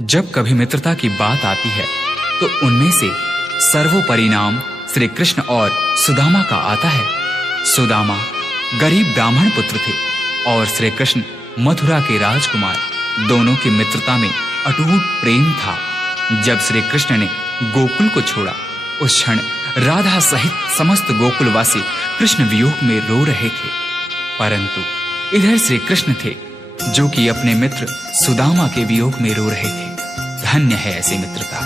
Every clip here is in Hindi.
जब कभी मित्रता की बात आती है तो उनमें से सर्वोपरि नाम श्री कृष्ण और सुदामा का आता है। सुदामा गरीब ब्राह्मण पुत्र थे और श्री कृष्ण मथुरा के राजकुमार। दोनों की मित्रता में अटूट प्रेम था। जब श्री कृष्ण ने गोकुल को छोड़ा, उस क्षण राधा सहित समस्त गोकुलवासी कृष्ण वियोग में रो रहे थे। परंतु इधर श्री कृष्ण थे जो कि अपने मित्र सुदामा के वियोग में रो रहे थे। धन्य है ऐसी मित्रता।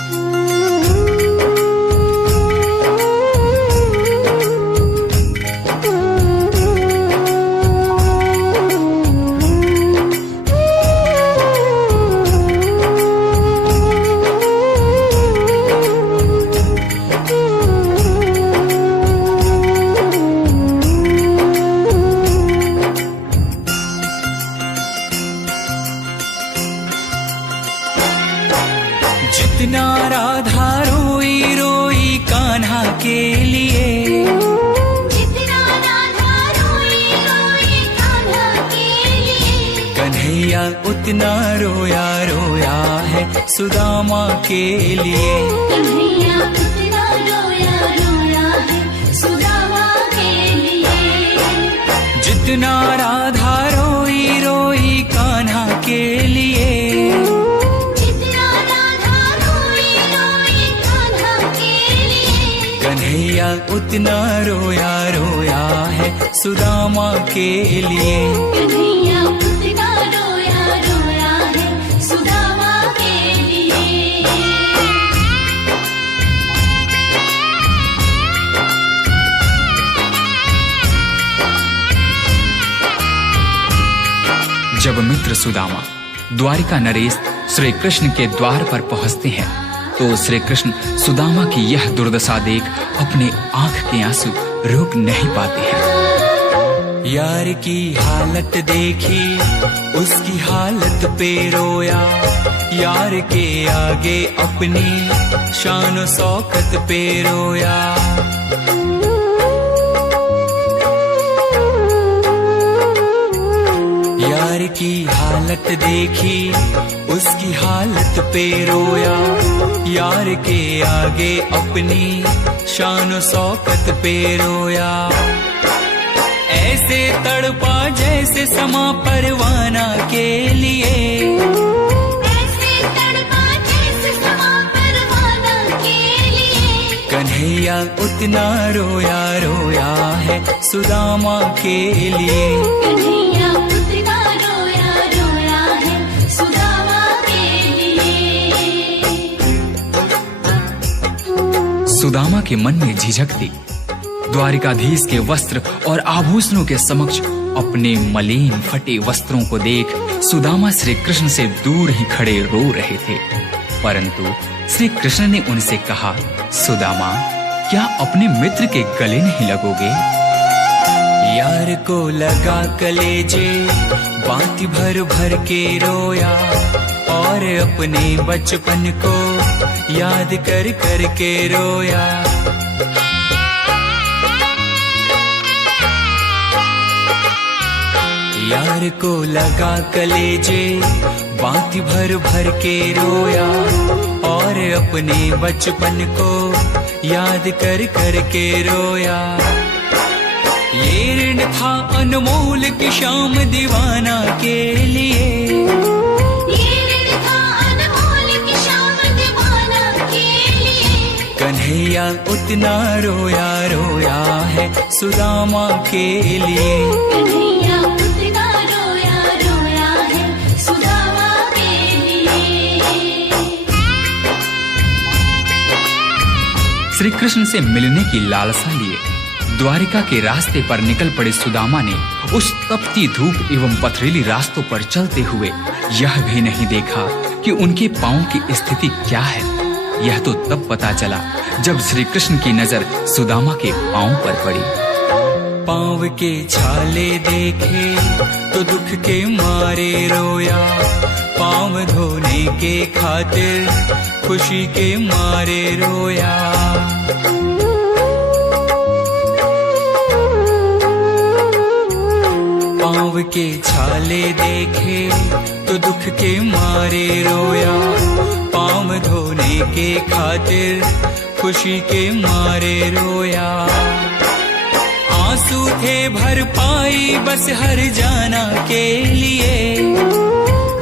जितना राधा रोई रोई कान्हा के लिए, जितना राधा रोई रोई कान्हा के लिए, कन्हैया उतना रोया रोया है सुदामा के लिए। कन्हैया उतना रोया रोया है सुदामा के लिए। जितना राधा रोई रोई कान्हा के लिए, कन्हैया उतना रोया रोया है सुदामा के लिए। कन्हैया उतना रोया रोया है सुदामा के लिए। जब मित्र सुदामा द्वारिका नरेश श्री कृष्ण के द्वार पर पहुंचते हैं तो श्री कृष्ण सुदामा की यह दुर्दशा देख अपने आंख के आंसू रोक नहीं पाते हैं। यार की हालत देखी उसकी हालत पे रोया, यार के आगे अपनी शान शौकत पे रोया। यार की हालत देखी उसकी हालत पे रोया, यार के आगे अपनी शान शौकत पे रोया। ऐसे तड़पा जैसे समा परवाना के लिए, ऐसे तड़पा जैसे समा परवाना के लिए। कन्हैया उतना रोया रोया है सुदामा के लिए। कन्हैया उतना रोया रोया है सुदामा के लिए। सुदामा के मन में झिझक थी। द्वारिकाधीश के वस्त्र और आभूषणों के समक्ष अपने मलिन फटे वस्त्रों को देख सुदामा श्री कृष्ण से दूर ही खड़े रो रहे थे। परंतु श्री कृष्ण ने उनसे कहा, सुदामा, क्या अपने मित्र के गले नहीं लगोगे? यार को लगा कलेजे बाती भर भर के रोया, और अपने बचपन को याद कर कर के रोया। यार को लगा कलेजे बाती भर भर के रोया, और अपने बचपन को याद कर कर के रोया। ये ऋण था अनमोल की शाम दीवाना के लिए, ये ऋण था अनमोल की शाम दीवाना के लिए। कन्हैया उतना रोया रोया है सुदामा के लिए। कन्हैया उतना रोया रोया है सुदामा के लिए। श्री कृष्ण से मिलने की लालसा लिए द्वारिका के रास्ते पर निकल पड़े सुदामा ने उस तपती धूप एवं पथरीली रास्तों पर चलते हुए यह भी नहीं देखा कि उनके पांव की स्थिति क्या है। यह तो तब पता चला जब श्री कृष्ण की नजर सुदामा के पांव पर पड़ी। पांव के छाले देखे तो दुख के मारे रोया, पांव धोने के खातिर खुशी के मारे रोया। पांव के छाले देखे तो दुख के मारे रोया, के खातिर खुशी के मारे रोया। आंसू थे भर पाई बस हर जाना के लिए,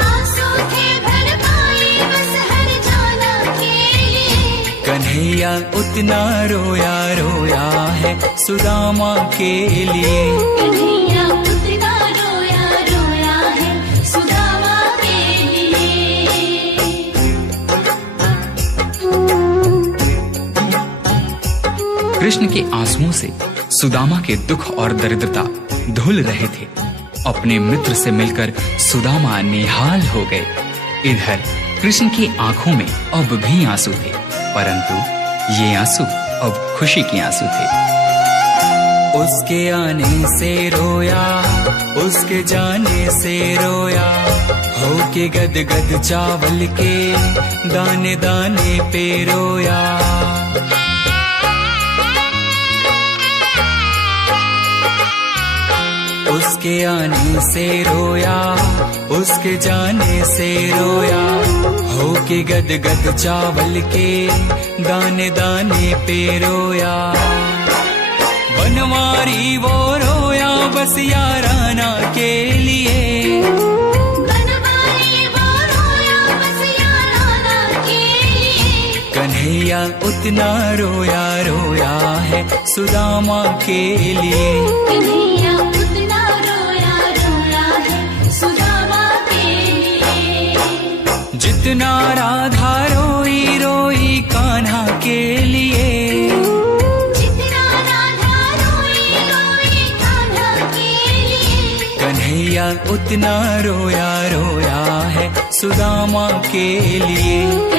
आंसू थे भर पाई बस हर जाना के लिए। कन्हैया उतना रोया रोया है सुदामा के लिए। कन्हैया उतना रोया रोया है सुदामा के लिए। कृष्ण के आंसुओं से सुदामा के दुख और दरिद्रता धुल रहे थे। अपने मित्र से मिलकर सुदामा निहाल हो गए। इधर कृष्ण की आंखों में अब भी आंसू थे, परंतु ये आंसू अब खुशी के आंसू थे। उसके आने से रोया, उसके जाने से रोया, होके गद गद चावल के दाने दाने पे रोया। उसके आने से रोया, उसके जाने से रोया, होके गद गद चावल के दाने दाने पे रोया। बनवारी वो रोया बस याराना के लिए, बनवारी वो रोया बस याराना के लिए। कन्हैया उतना रोया रोया है सुदामा के लिए। कन्हैया उतना रोया रोया है सुदामा के लिए। जितना राधा रोई रोई कान्हा के लिए, जितना राधा रोई रोई कान्हा के लिए। कन्हैया उतना रोया रोया है सुदामा के लिए।